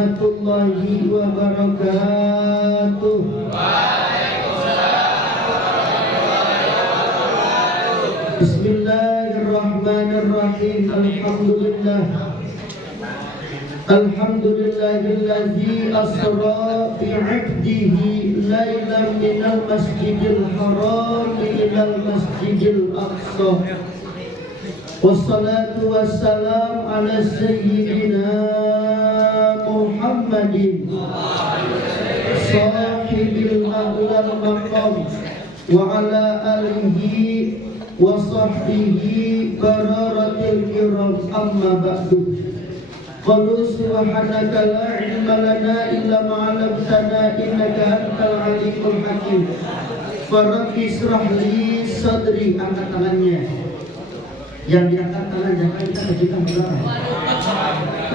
warahmatullahi wabarakatuh. Bismillahirrahmanirrahim. Alhamdulillahilladzi asra bi'abdihi lailan minal masjidil haram ilal masjidil aqsa. Wassalatu wassalam ala sayyidina Muhammadin sahibil a'lal maqam wa ala alihi wa sahbihi bararatil kiram, amma ba'du. Qalu subhanaka la ilma lana illa ma 'allamtana innaka antal alimul hakim. Farabbi israh li sadri. Angkat tangannya. Yang diangkat tangan jangan kita kejutan belakang.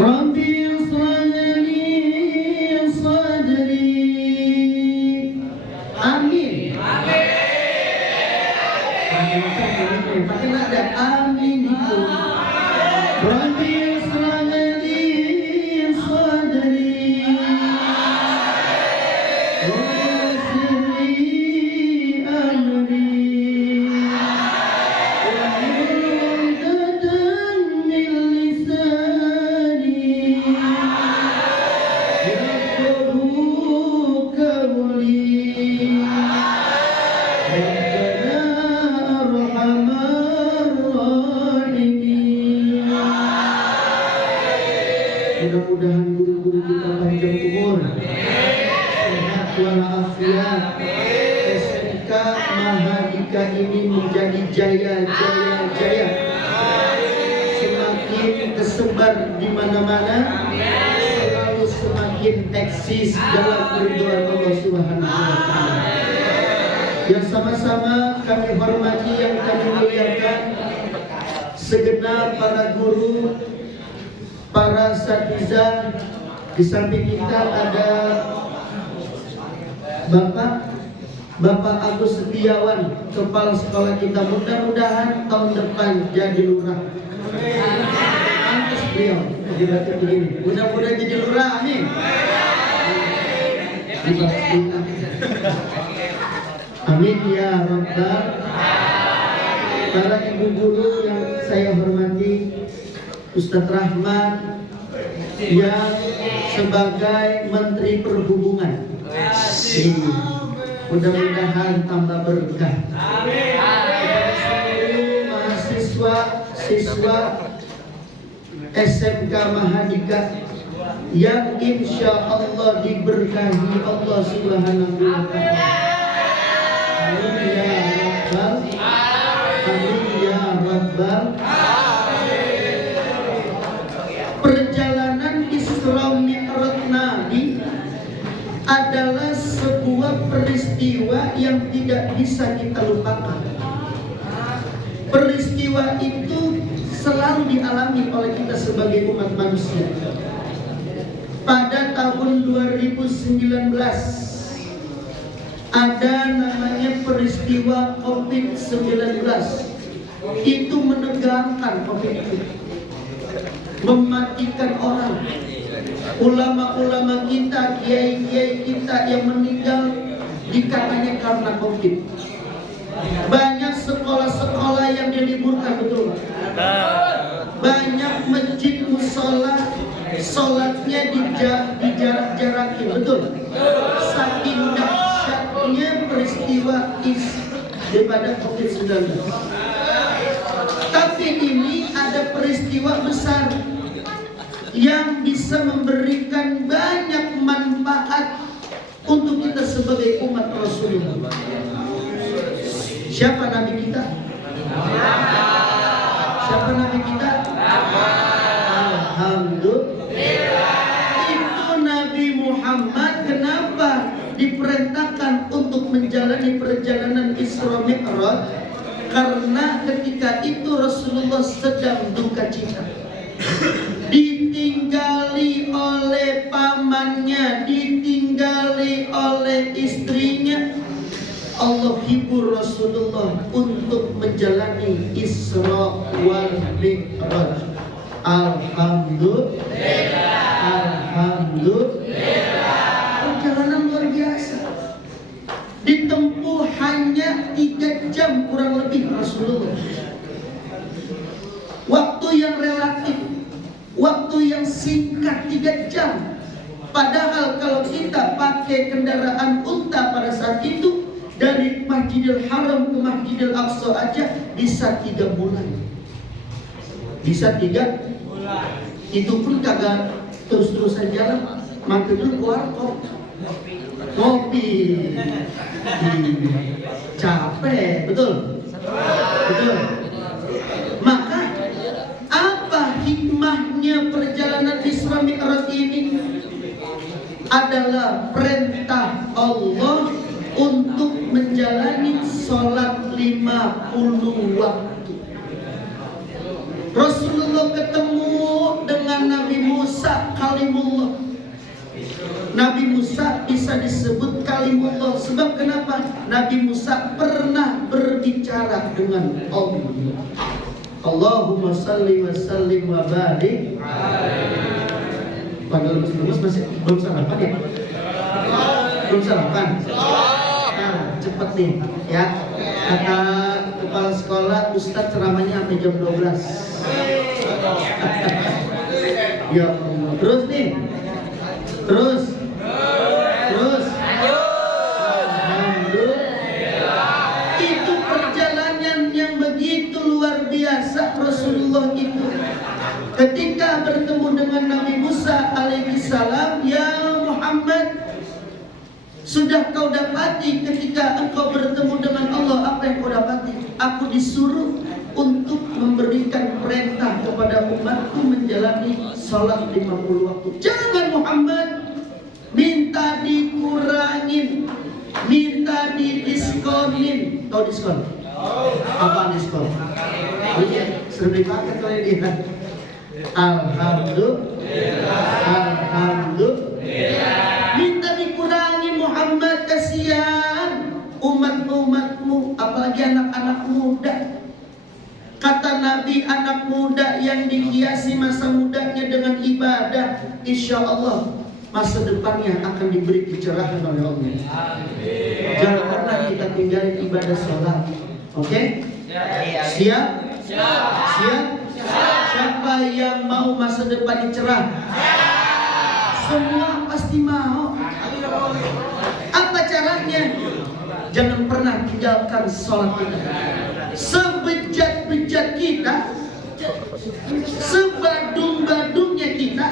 Rabbi israh li sadri. Amin. Pakai nada amin itu. Rabbi israh li sadri wa yassir li amri wahlul 'uqdatan min lisani yafqahu qawli. Mudah-mudahan guru-guru kita panjang umur, sehat walafiat, SMK Mahadika ini menjadi jaya, semakin tersebar di mana-mana, selalu semakin eksis dalam keridhaan Allah Subhanahu wa Ta'ala. Yang sama-sama kami hormati, yang kami muliakan, segenap para guru, para asatidzah. Di samping kita ada Bapak Agus Setiawan, kepala sekolah kita. Mudah-mudahan tahun depan jadi lurah. Pantas beliau dibaca begini. Mudah-mudahan jadi lurah, amin. Amin ya rabbal. Para ibu guru yang saya hormati, Ustadz Rahman yang sebagai Menteri Perhubungan, mudah-mudahan tambah berkah. Seluruh mahasiswa, siswa SMK Mahadika yang insya Allah diberkahi Allah Subhanahu wa Ta'ala. Amin ya rabbal. Amin ya rabbal. Perjalanan Isra Mi'raj Nabi adalah sebuah peristiwa yang tidak bisa kita lupakan. Peristiwa itu selalu dialami oleh kita sebagai umat manusia. Pada tahun 2019 ada namanya peristiwa COVID-19. Itu menegangkan COVID itu, mematikan orang. Ulama-ulama kita, kiai-kiai kita yang meninggal dikatanya karena COVID. Banyak sekolah-sekolah yang diliburkan, betul. Banyak masjid musola sholatnya dijarak-jarakin, betul. Saking dahsyatnya peristiwa daripada COVID-19. Tapi ini ada peristiwa besar yang bisa memberikan banyak manfaat untuk kita sebagai umat Rasulullah. Siapa Nabi kita? Siapa Nabi kita? Alhamdulillah. Itu Nabi Muhammad. Kenapa diperintahkan untuk menjalani perjalanan Isra Mi'raj? Karena ketika itu Rasulullah sedang duka cita, ditinggali oleh pamannya, ditinggali oleh istrinya. Allah hibur Rasulullah untuk menjalani Isra wal Mi'raj. Alhamdulillah. Alhamdulillah. ditempuh hanya 3 jam kurang lebih Rasulullah. Waktu yang relatif, waktu yang singkat 3 jam. Padahal kalau kita pakai kendaraan unta pada saat itu, dari Masjidil Haram ke Masjidil Aqsa aja bisa 3 bulan. Bisa 3 bulan. Itu pun kagak terus-terusan jalan. Mampir dulu keluar kok. Ngopi. Capek, betul? Betul. Maka apa hikmahnya perjalanan Isra Mi'raj ini? Adalah perintah Allah untuk menjalani sholat 50 waktu. Rasulullah ketemu dengan Nabi Musa kalimullah. Nabi Musa bisa disebut kalimullah sebab kenapa? Nabi Musa pernah berbicara dengan Allah. Allahumma salli wa sallim wa barik. Padahal masih belum sarapan ya? Belum sarapan? Nah, cepet nih ya. Kata kepala sekolah, Ustadz ceramahnya sampai jam 12. Ya, terus nih. Terus. Itu perjalanan yang begitu luar biasa Rasulullah itu. Ketika bertemu dengan Nabi Musa alaihissalam, ya Muhammad, sudah kau dapati ketika engkau bertemu dengan Allah, apa yang kau dapati? Aku disuruh untuk memberikan perintah kepada umatku menjalani sholat 50 waktu. Jangan Muhammad, minta dikurangin, minta didiskonin. Tahu diskon? Apa diskon? Oh iya, sering dipakai kali ini. Alhamdulillah. Minta dikurangi Muhammad, kasihan umatmu, apalagi anak-anak muda. Kata Nabi, anak muda yang dihiasi masa mudanya dengan ibadah, insya Allah masa depannya akan diberi kecerahan oleh Allah. Jangan pernah kita tinggalin ibadah sholat. Oke? Siap? Siap? Siapa yang mau masa depan cerah? Semua pasti mau. Apa caranya? Jangan pernah tinggalkan sholat kita. Sebejat-bejat kita, sebadung-badungnya kita,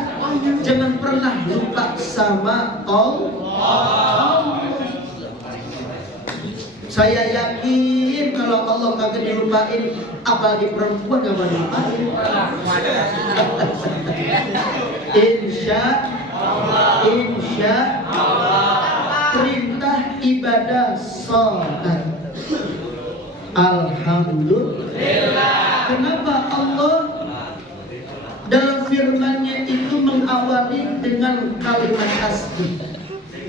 jangan pernah lupa sama Allah. Saya yakin kalau Allah kagak dilupain, apalagi perempuan gak mau dilupain. Insya Allah. Perintah ibadah sholat. Alhamdulillah. Kenapa Allah dalam firman-Nya itu mengawali dengan kalimat tasbih?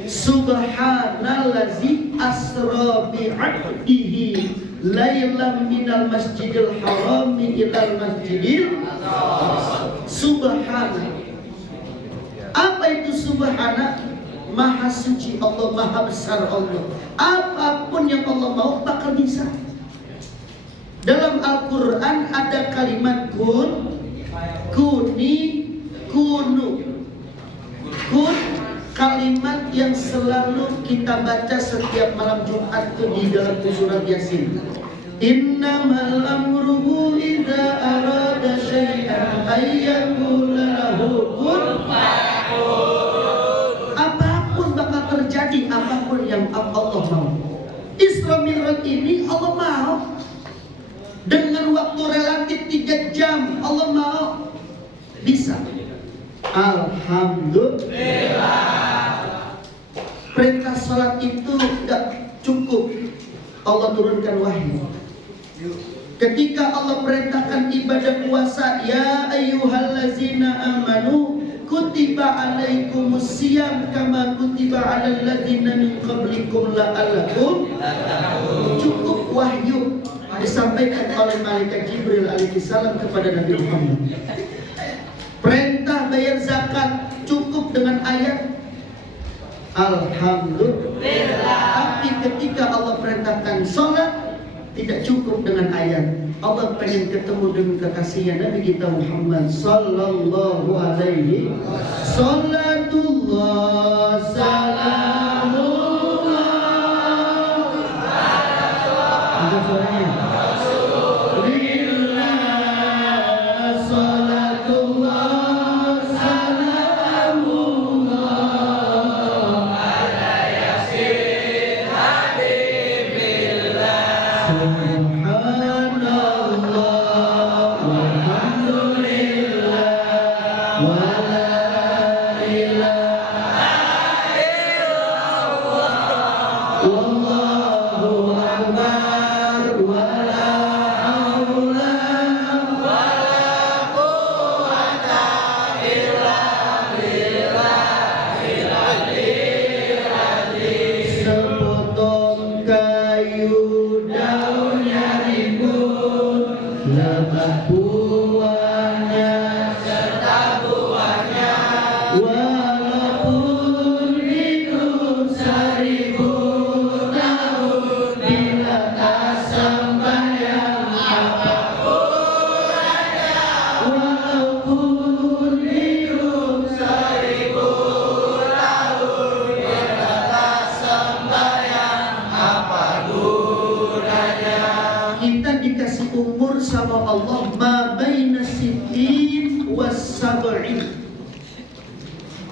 Subhanallazi asra bi'abdihi lailan minal masjidil harami ilal masjidil subhana. Apa itu subhana? Maha suci Allah, maha besar Allah. Apapun yang Allah mau bakal bisa. Dalam Al-Quran ada kalimat kun, kuni, kunu. Kun, kalimat yang selalu kita baca setiap malam Jumat itu di dalam surat Yasin. Innamal amruhu idza arada syai'an ayyaqula lahu kun fayakun. Apapun bakal terjadi, apapun yang Allah mau. Isra Mi'raj ini Allah mau. Dengan waktu relatif 3 jam Allah mau. Bisa. Alhamdulillah. Perintah salat itu tidak cukup. Allah turunkan wahyu. Ketika Allah perintahkan ibadah puasa, ya ayyuhallazina amanu kutiba alaikumus siyam kama kutiba alal ladzina min qablikum la'allakum tattaqun. Cukup wahyu disampaikan oleh malaikat Jibril alaihissalam kepada Nabi Muhammad. Perintah bayar zakat cukup dengan ayat Alhamdulillah. Tapi ketika dengan sholat tidak cukup dengan ayat. Allah pengen ketemu dengan kekasihnya Nabi kita Muhammad sallallahu alaihi salatullah salamullah. Ada suaranya.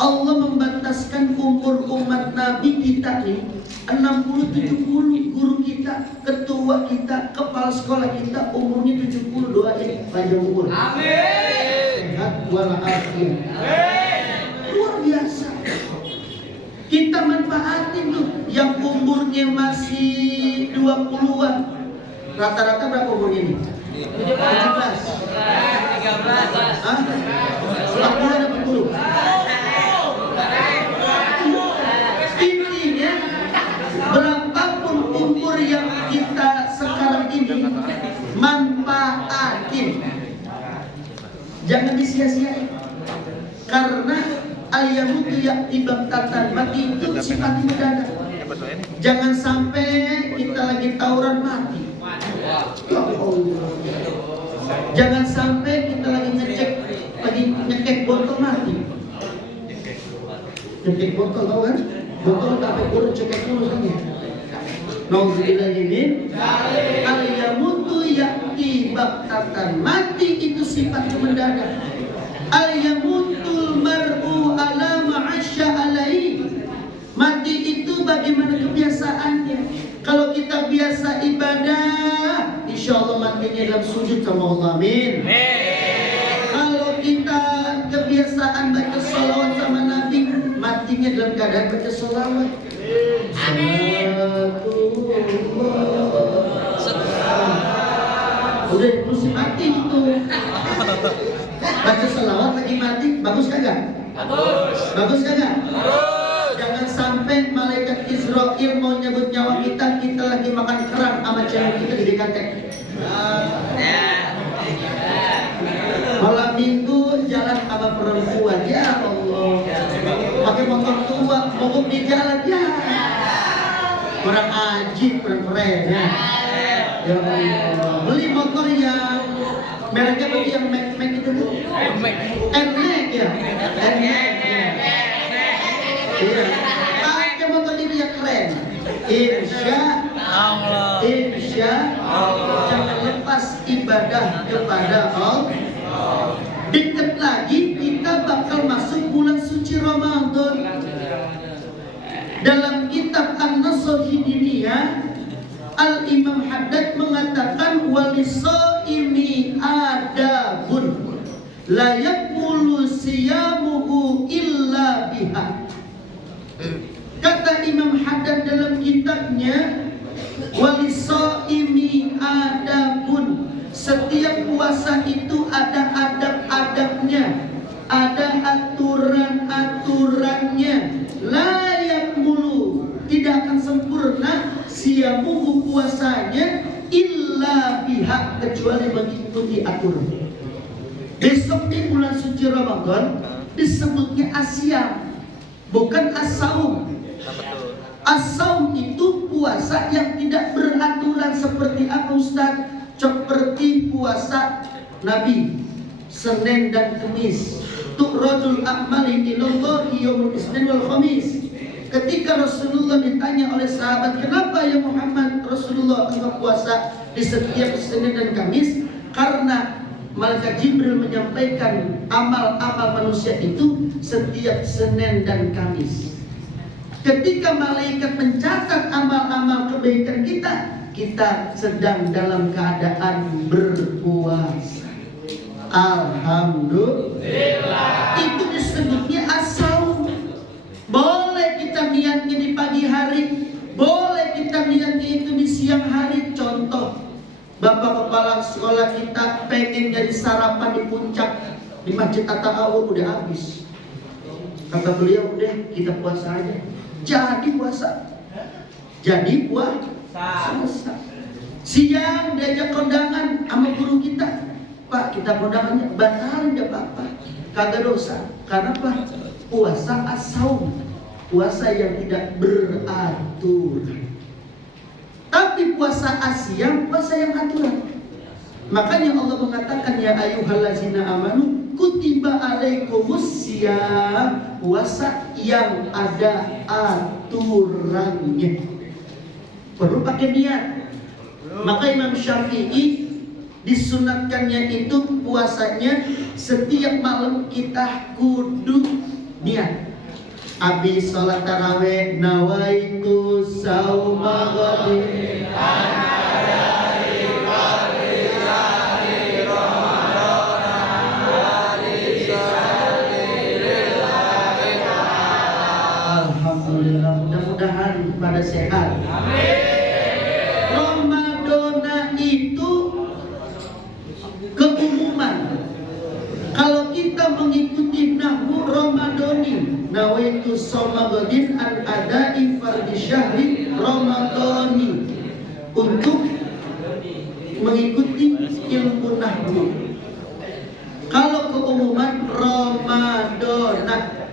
Allah membataskan umur umat Nabi kita nih 60-70. Guru kita, ketua kita, kepala sekolah kita umurnya 70. Doain panjang umur. Amin. Sehat walafiat. Luar biasa. Kita manfaatin tuh yang umurnya masih 20-an. Rata-rata berapa umurnya nih? 17. 13. Hah? 40 ada 40. Intinya berapapun umur yang kita sekarang ini manfaatin, jangan disia-siain. Karena ayamutu ya'ti baghtatan, mati itu sifatnya mendadak. Jangan sampai kita lagi tawuran mati. Jangan sampai kita lagi nyekek botol mati. Nyekek botol tahu kan? Botol sampai kurus cekek kurus kan ya. Nauzubillahimin. Al-yamutu ya'ti baghtatan. Mati itu sifatnya mendadak. Al-yamutul mar'u ala ma'asya alaihi. Mati itu bagaimana kebiasaannya. Kalau kita biasa ibadah, insya Allah matinya dalam sujud sama Allah. Amin. Kalau kita kebiasaan baca sholawat sama Nabi, matinya dalam keadaan baca sholawat. Udah mesti mati itu. Baca sholawat lagi mati, bagus kagak? Bagus. Bagus kagak? Jangan sampai malaikat Israel mau nyebut nyawa kita, kita lagi makan kerang sama cewek kita di kantek. Malam minggu jalan sama perempuan, ya Allah. Pakai motor tua, mogok di jalan, ya. Kurang ajib, kurang keren, ya. Ya Allah. Beli motor yang mereknya bagi yang Mac itu bu. Nmax ya. Nmax. Iya. Pakai motor ini yang keren. Insya Allah. Insya Allah. Jangan lepas ibadah kepada Allah. Dekat lagi kita bakal masuk bulan suci Ramadan. Dalam kitab An-Nasr Hidiniyah, Al-Imam Haddad mengatakan walisaimi adabun la yakmulu siyamuhu illa biha. Kata Imam Haddad dalam kitabnya, walisaimi adabun, setiap puasa itu ada adab-adabnya, ada aturan-aturannya. Layak mulu, tidak akan sempurna siamuhu puasanya illa biha, kecuali mengikuti aturan. Besok di bulan suci Ramadan disebutnya asyam, bukan as-saum. As-saum itu puasa yang tidak beraturan. puasa Nabi Senin dan Kamis. Tu'radul a'mali ilallahi yaumul Isnin wal Khamis. Ketika Rasulullah ditanya oleh sahabat, kenapa ya Muhammad Rasulullah engkau puasa di setiap Senin dan Kamis? Karena Malaikat Jibril menyampaikan amal-amal manusia itu setiap Senin dan Kamis. Ketika malaikat mencatat amal-amal kebaikan kita, kita sedang dalam keadaan berpuasa. Alhamdulillah. Itu disebutnya as-saum. Boleh kita niatnya di pagi hari, boleh kita niatnya itu di siang hari. Contoh, Bapak kepala sekolah kita pengen jadi sarapan di puncak di Masjid At-Ta'awun, udah habis. Kata beliau, udah kita puasa aja. Jadi puasa. Jadi puasa. Siang diajak kondangan sama guru kita. Pak, kita kondangannya batalin enggak apa-apa. Kagak dosa. Karena apa? Puasa as-saum. Puasa yang tidak beraturan. Tapi puasa asyam, puasa yang aturan. Makanya Allah mengatakan, ya ayyuhallazina amanu kutiba alaikumus syiyam, puasa yang ada aturannya. Perlu pakai niat. Maka Imam Syafi'i disunatkannya itu puasanya setiap malam kita kudu niat. Habis sholat tarawih nawaitu sauma ghadin alhamdulillah, mudah-mudahan pada sehat. Ramadan itu keumuman. Kalau kita mengikuti nahwu Ramadhani, nawaitu shauma ghadin an adai fardhi syahri Ramadhani, untuk mengikuti ilmu nahwu. Kalau keumuman Ramadana,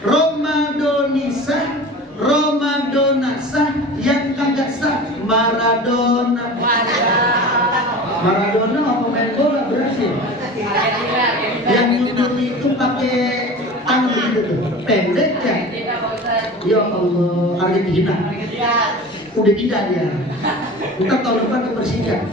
Ramadanisa, Ramadanasa, yang kagak sah Maradona. Maradona apa main bola Brasil? Yang nyundul itu pakai tangan begitu tuh, pendek ya. Ya Allah, Argentina. Udah tidak dia. Ntar tahun depan ke Persija.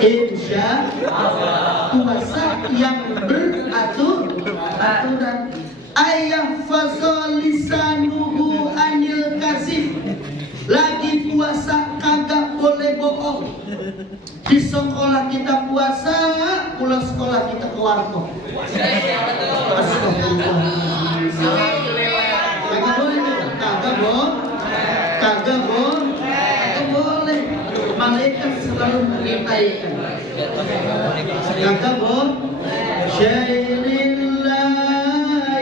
Insya Allah puasa yang beraturan. Ayah fazolisanuhu anil kasih. Lagi puasa kagak boleh bohong. Di sekolah kita puasa, pulang sekolah kita ke warkop. Kagak boleh. Malaikat selalu mengintaikan. Kagak boleh. Syairillah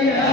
ya.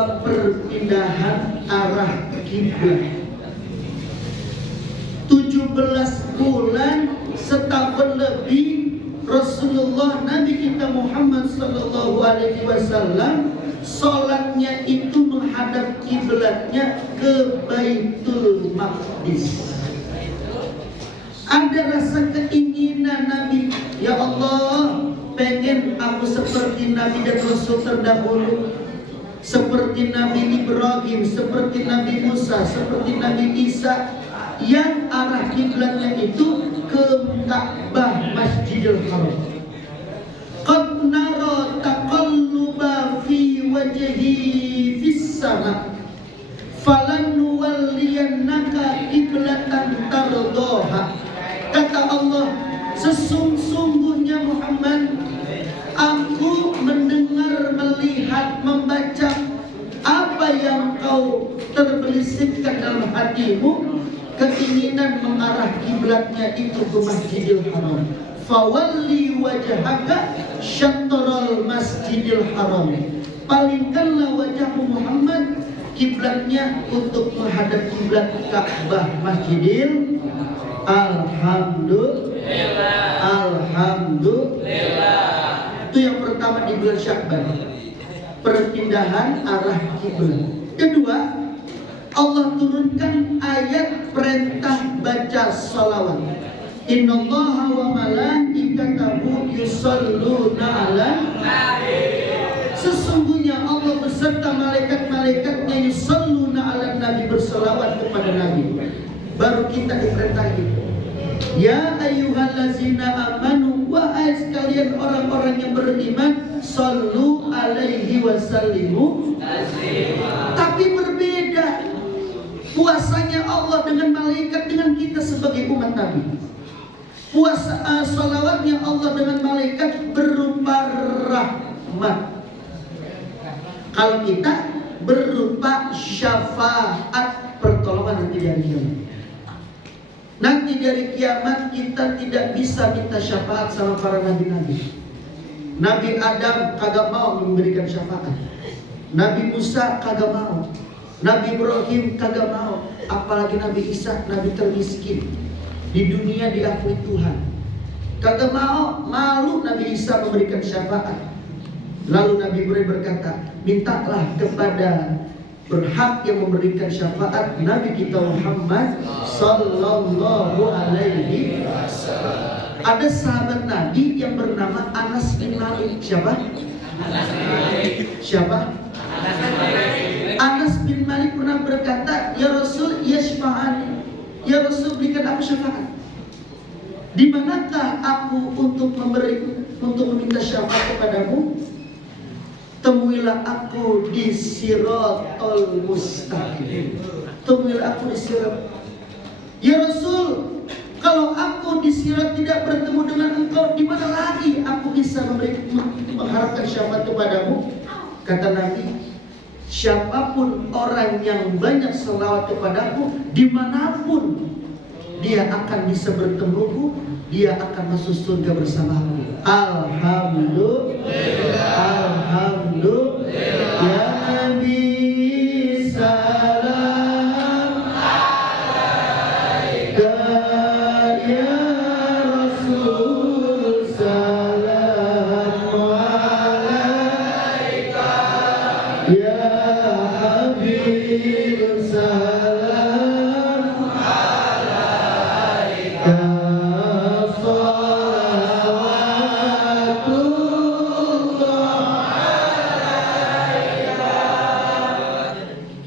bab perpindahan arah kiblat. 17 bulan setahun lebih Rasulullah Nabi kita Muhammad sallallahu alaihi wasallam salatnya itu menghadap kiblatnya ke Baitul Maqdis. Ada rasa keinginan Nabi, ya Allah, pengen aku seperti Nabi dan Rasul terdahulu, seperti Nabi Ibrahim, seperti Nabi Musa, seperti Nabi Isa, yang arah kiblatnya itu ke Ka'bah Masjidil Haram. Qad nara taqalluba fi wajhi fis sama falan nuwalliyannaka qiblatan tardaha. Kata Allah, sesungguhnya Muhammad, aku mendengar, melihat, membaca apa yang kau terbelisihkan dalam hatimu, keinginan mengarah kiblatnya itu ke Masjidil Haram. Fawalli wajhaka syatral Masjidil Haram. Palingkanlah wajahmu Muhammad kiblatnya untuk menghadap kiblat Ka'bah Masjidil. Alhamdulillah. Alhamdulillah. Itu yang pertama di bulan Sya'ban, perpindahan arah kiblat. Kedua, Allah turunkan ayat perintah baca salawat. Innallaha wa malaikatahu yusholluna 'alan nabi. Sesungguhnya Allah beserta malaikat-malaikatnya yusholluna 'alan nabi, berselawat kepada Nabi. Baru kita diperintahin, ya ayyuhallazina amanu, wahai sekalian orang-orang yang beriman, sallu alaihi wasallimu taslima. Tapi berbeda puasanya Allah dengan malaikat dengan kita sebagai umat Nabi. Puasa salawatnya Allah dengan malaikat berupa rahmat. Kalau kita berupa syafaat, pertolongan nanti dari kiamat. Nanti dari kiamat kita tidak bisa minta syafaat sama para nabi-nabi. Nabi Adam kagak mau memberikan syafaat. Nabi Musa kagak mau. Nabi Ibrahim kagak mau. Apalagi Nabi Isa, Nabi termiskin di dunia, diakui Tuhan, kagak mau. Malu Nabi Isa memberikan syafaat. Lalu Nabi Ibrahim berkata, mintalah kepada berhak yang memberikan syafaat, Nabi kita Muhammad sallallahu alaihi wasallam. Ada sahabat Nabi yang bernama Anas bin Malik. Siapa? Siapa? Anas bin Malik pernah berkata, ya Rasul, yashfa'ani, ya Rasul, berikan aku syafaat. Di manakah aku untuk meminta syafaat kepadamu? Temuilah aku di Siratul Mustaqim. Temuilah aku di Sirat. Ya Rasul, kalau aku di Sirat tidak bertemu dengan engkau, di mana lagi aku bisa mengharapkan syafaat kepadamu? Kata Nabi, siapapun orang yang banyak selawat kepadaku, dimanapun dia akan bisa bertemuku, dia akan masuk surga bersamaku. Alhamdulillah. Alhamdulillah. Ya Nabi salam alaika, ya Rasul salam alaika, ya Habib salam alaika.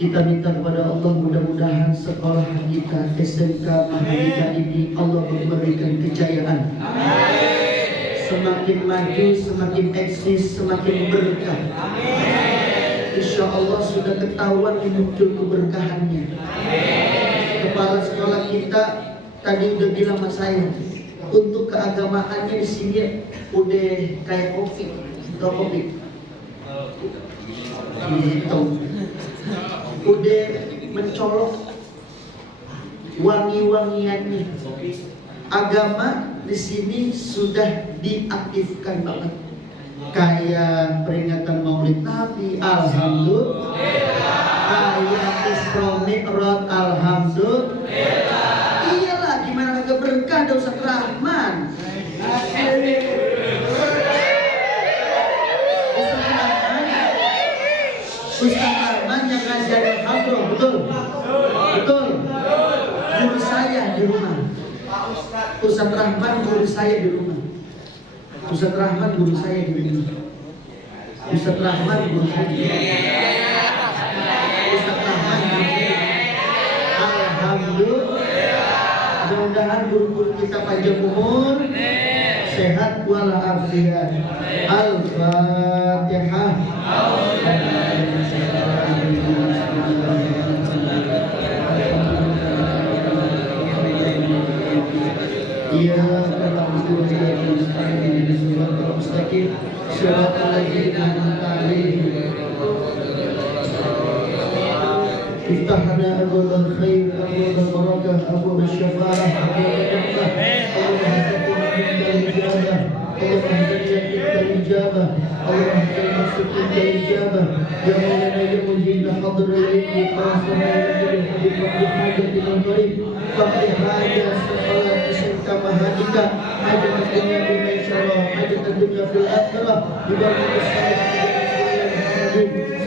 Kita minta kepada Allah, mudah-mudahan sekolah kita SMK Mahardika ini Allah memberikan kejayaan. Amin. Semakin maju, semakin eksis, semakin berkah. Amin. Insya Allah sudah ketahuan muncul keberkahannya. Amin. Kepala sekolah kita tadi udah bilang sama saya, untuk keagamaannya di sini udah kayak kopi, atau kopi. Gitu. Udah mencolok wangi-wangiannya. Agama di sini sudah diaktifkan banget. kayak peringatan Maulid Nabi, alhamdulillah. Kayak Isra Mi'raj, alhamdulillah. Iyalah, gimana kagak berkah ada Ustaz Rahman. Ustaz Rahman yang ngajarin hadroh, betul? Betul. Guru saya di rumah. Ustaz Rahman guru saya di rumah. Ustaz Rahman guru saya di rumah. Ustaz Rahman guru saya di rumah. Ustaz Rahman guru saya. Alhamdulillah. Mudah-mudahan guru-guru kita panjang umur, sehat walafiat. Al-Fatihah. افتحنا أبواب الخير أبواب البركة أبواب الشفاعة أبواب الرحمة اللهم اهدنا منك الإجابة اللهم اهدنا منك الإجابة اللهم اهدنا منك الإجابة يا مولانا يا مجيب حضر إليك قاسنا يا حاجة من قريب فقد حاجة سفلة سنك مهادك حاجة الدنيا بما شاء الله حاجة الدنيا في الآخرة ببركة الصالحين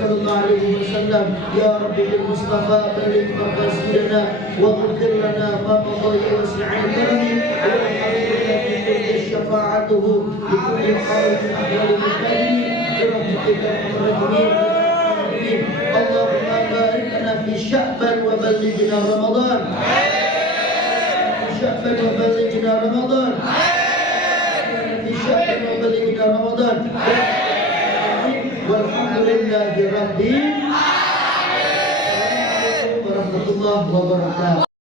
صلى الله عليه وسلم يا رب بالمصطفى بلغ مقاصدنا واغفر لنا ما مضى وسع كرمه وارحمنا بكل شفاعته بكل حال احوال المكارم برحمتك يا ارحم الراحمين. اللهم بارك لنا في شعبان وبلغنا رمضان. في شعبان وبلغنا رمضان. في شعبان وبلغنا رمضان. Walhamdulillahi rabbil alamin. Warahmatullahi wabarakatuh.